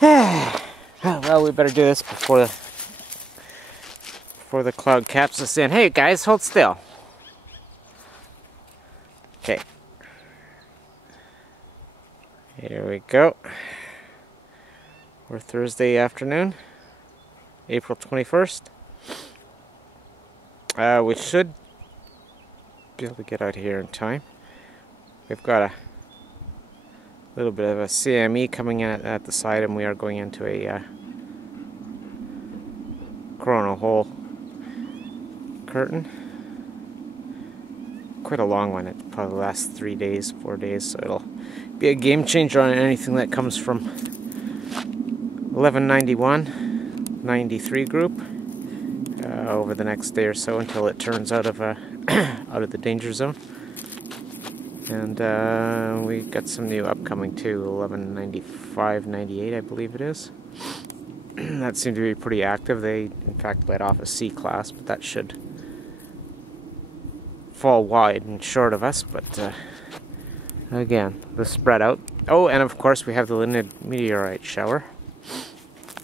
Well, we better do this before the cloud caps us in. Hey guys, hold still. Okay. Here we go. We're Thursday afternoon, April 21st. We should be able to get out here in time. We've got a little bit of a CME coming in at the side, and we are going into a coronal hole curtain. Quite a long one. It probably lasts 3 days, 4 days, so it'll be a game changer on anything that comes from 1191, 93 group over the next day or so until it turns out of out of the danger zone. And we got some new upcoming too, 1195, 98 I believe it is. That seemed to be pretty active. They in fact let off a C class, but that should fall wide and short of us. But again, the spread out. Oh, and of course we have the Linid meteorite shower.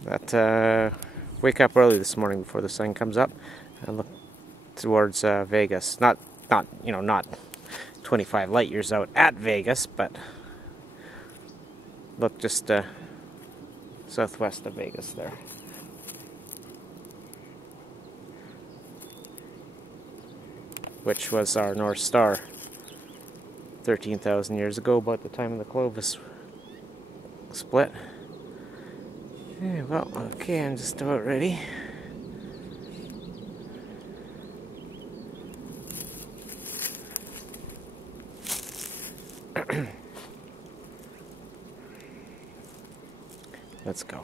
That wake up early this morning before the sun comes up and look towards Vegas. Not 25 light years out at Vegas, but look just southwest of Vegas there. Which was our North Star 13,000 years ago, about the time of the Clovis split. Yeah, well, okay, I'm just about ready. Let's go.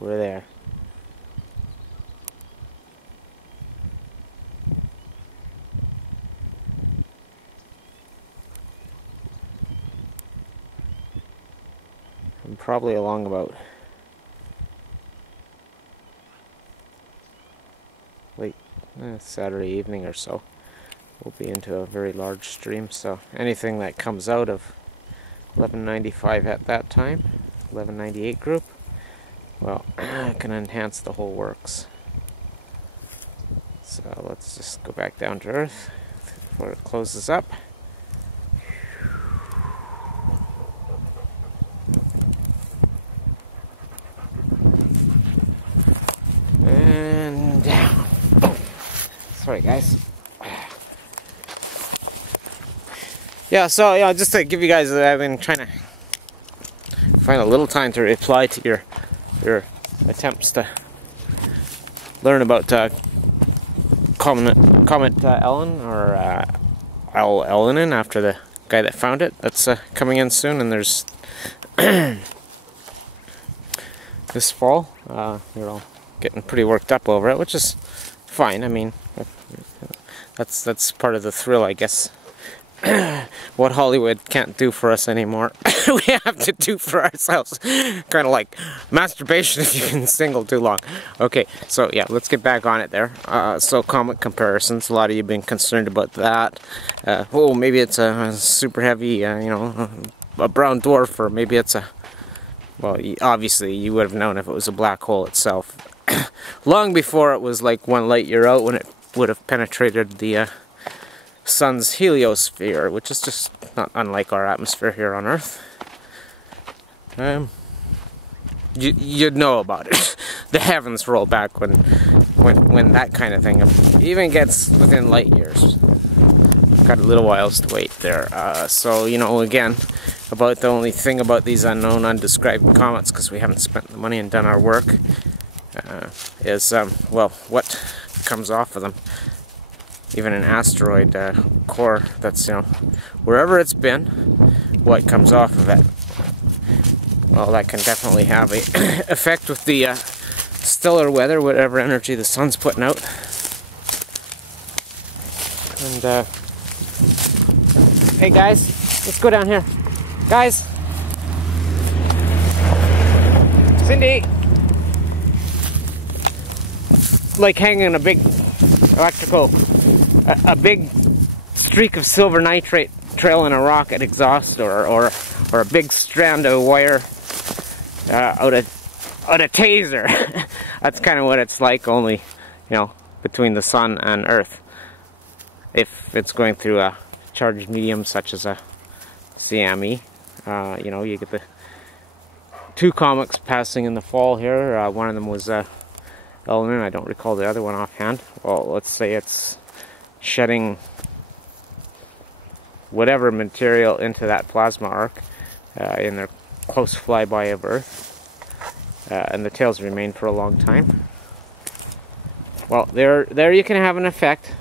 We're there. I'm probably along about late Saturday evening or so. We'll be into a very large stream, so anything that comes out of 1195 at that time, 1198 group, well, can enhance the whole works. So let's just go back down to Earth before it closes up. And down. Sorry guys. Yeah, so just to give you guys, I've been trying to find a little time to reply to your attempts to learn about Comet Ellen, or Al Ellenin, after the guy that found it. That's coming in soon, and there's this fall. You're all getting pretty worked up over it, which is fine. I mean, that's part of the thrill, I guess. What Hollywood can't do for us anymore, we have to do for ourselves. Kind of like masturbation if you can single too long. Okay, so yeah, let's get back on it there. So comet comparisons, a lot of you have been concerned about that. Oh, maybe it's a super heavy, a brown dwarf, or maybe it's a, well, obviously you would have known if it was a black hole itself. Long before it was like 1 light year out, when it would have penetrated the sun's heliosphere, which is just not unlike our atmosphere here on Earth. You'd know about it. The heavens roll back when that kind of thing even gets within light years. Got a little whiles to wait there. So again, about the only thing about these unknown, undescribed comets, because we haven't spent the money and done our work, is well, what comes off of them. Even an asteroid core that's, wherever it's been, what comes off of it. Well, that can definitely have a effect with the stellar weather, whatever energy the sun's putting out. And, hey guys, let's go down here. Guys! Cindy! Like hanging a big electrical, a big streak of silver nitrate trailing a rocket exhaust, or a big strand of wire out a taser. That's kind of what it's like, only, you know, between the sun and Earth. If it's going through a charged medium such as a CME, you know, you get the two comets passing in the fall here. One of them was Eleanor. I don't recall the other one offhand. Well, let's say it's shedding whatever material into that plasma arc in their close flyby of Earth, and the tails remain for a long time. Well, there you can have an effect,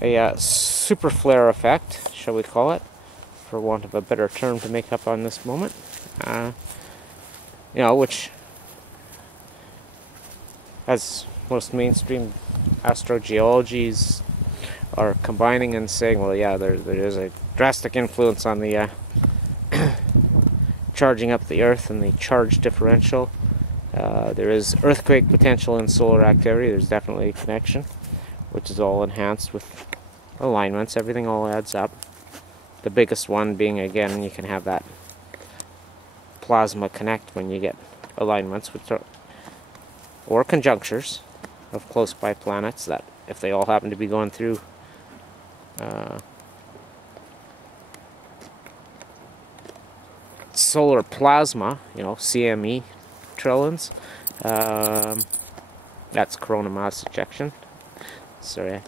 a super flare effect, shall we call it, for want of a better term to make up on this moment. You know, which, as most mainstream astrogeologies are combining and saying, well, yeah, there is a drastic influence on the charging up the Earth and the charge differential. There is earthquake potential in solar activity. There's definitely a connection, which is all enhanced with alignments. Everything all adds up. The biggest one being, again, you can have that plasma connect when you get alignments, which are, or conjunctures of close by planets, that if they all happen to be going through solar plasma, you know, CME trillions, that's corona mass ejection. Sorry,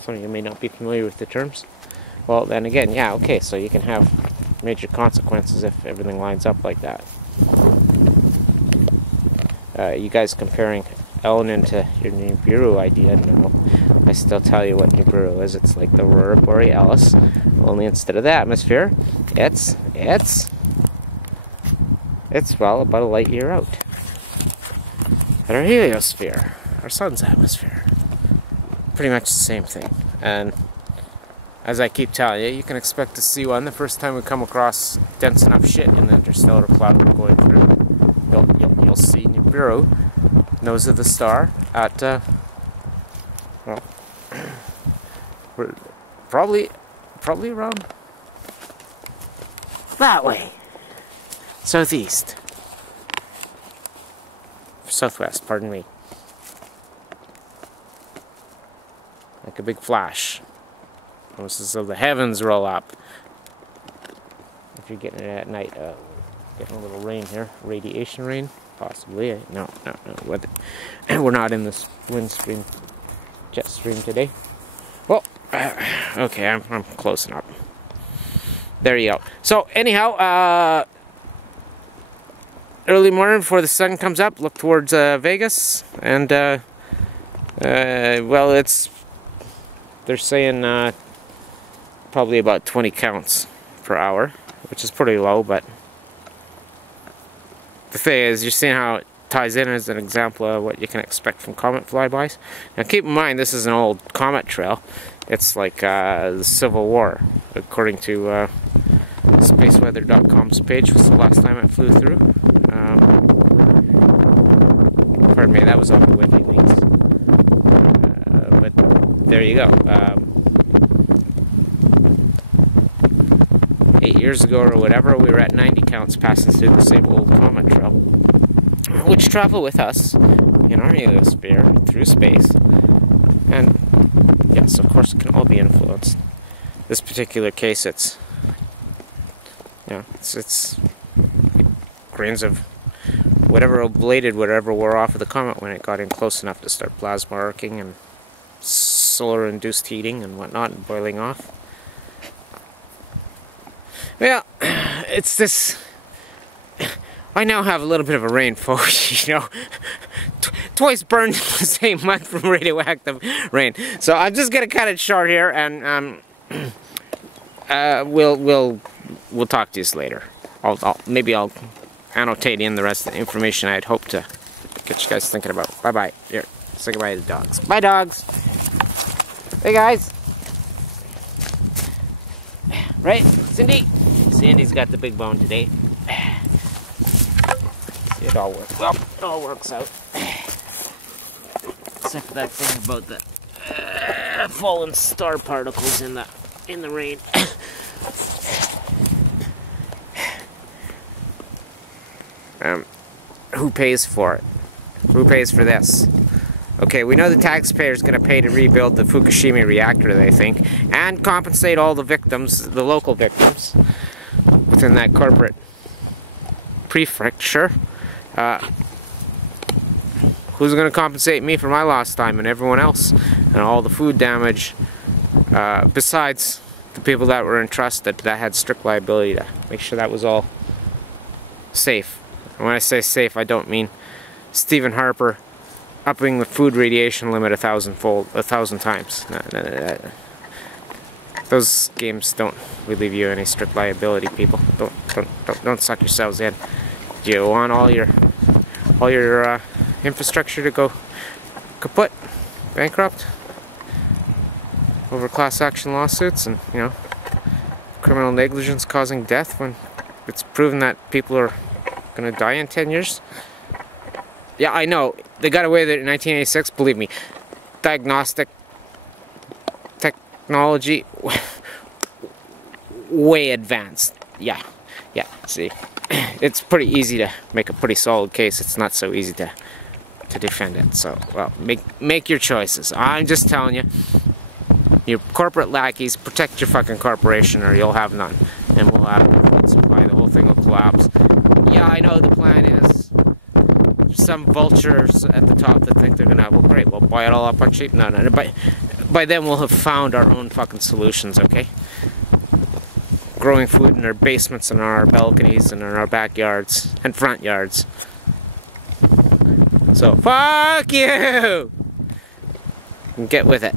some of you may not be familiar with the terms. Well, then again, yeah, okay, so you can have major consequences if everything lines up like that. You guys comparing Elenin to your Nibiru idea, no. I still tell you what Nibiru is. It's like the Aurora Borealis, only instead of the atmosphere, it's well, about a light year out. And our heliosphere, our sun's atmosphere, pretty much the same thing. And as I keep telling you, you can expect to see one the first time we come across dense enough shit in the interstellar cloud we're going through. You'll see Nibiru, nose of the star, at well, we're probably around that way, southeast, southwest. Pardon me. Like a big flash. This is so the heavens roll up. If you're getting it at night, getting a little rain here, radiation rain, possibly. No. We're not in this wind stream, jet stream today. Well, okay, I'm close enough. There you go. So anyhow, early morning before the sun comes up, look towards Vegas, and well, they're saying probably about 20 counts per hour, which is pretty low, but the thing is, you're seeing how it ties in as an example of what you can expect from comet flybys. Now keep in mind, this is an old comet trail. It's like the Civil War, according to spaceweather.com's page. Was the last time it flew through. Pardon me, that was off of WikiLeaks. But there you go. 8 years ago or whatever, we were at 90 counts passing through the same old comet trail, which travel with us in our heliosphere through space. And yes, of course, it can all be influenced. This particular case, it's grains of whatever ablated, whatever wore off of the comet when it got in close enough to start plasma arcing and solar-induced heating and whatnot, and boiling off. Well, it's this. I now have a little bit of a rain phobia, you know. Twice burned in the same month from radioactive rain. So I'm just gonna cut it short here, and we'll talk to you later. Maybe I'll annotate in the rest of the information I'd hoped to get you guys thinking about. Bye bye. Here, say goodbye to the dogs. Bye, dogs. Hey guys. Right, Cindy. Sandy's got the big bone today. It all works. Well, it all works out. Except for that thing about the fallen star particles in the rain. Who pays for it? Who pays for this? Okay, we know the taxpayer's going to pay to rebuild the Fukushima reactor, they think, and compensate all the victims, the local victims, within that corporate prefecture. Who's going to compensate me for my lost time and everyone else, and all the food damage, besides the people that were entrusted that had strict liability to make sure that was all safe? And when I say safe, I don't mean Stephen Harper upping the food radiation limit 1,000 times. No. Those games don't relieve you any strict liability, people. Don't suck yourselves in. Do you want all your infrastructure to go kaput, bankrupt, over class action lawsuits and, you know, criminal negligence causing death when it's proven that people are gonna die in 10 years? Yeah, I know. They got away with it in 1986, believe me. Diagnostic technology, way advanced. Yeah, see. It's pretty easy to make a pretty solid case. It's not so easy to defend it. So, well, make your choices. I'm just telling you. You corporate lackeys, protect your fucking corporation or you'll have none. And we'll have no food supply. The whole thing will collapse. Yeah, I know the plan is some vultures at the top that think they're gonna have, well, great, we'll buy it all up on cheap. No. By then we'll have found our own fucking solutions, okay? Growing food in our basements and our balconies and in our backyards and front yards. So, fuck you! Get with it.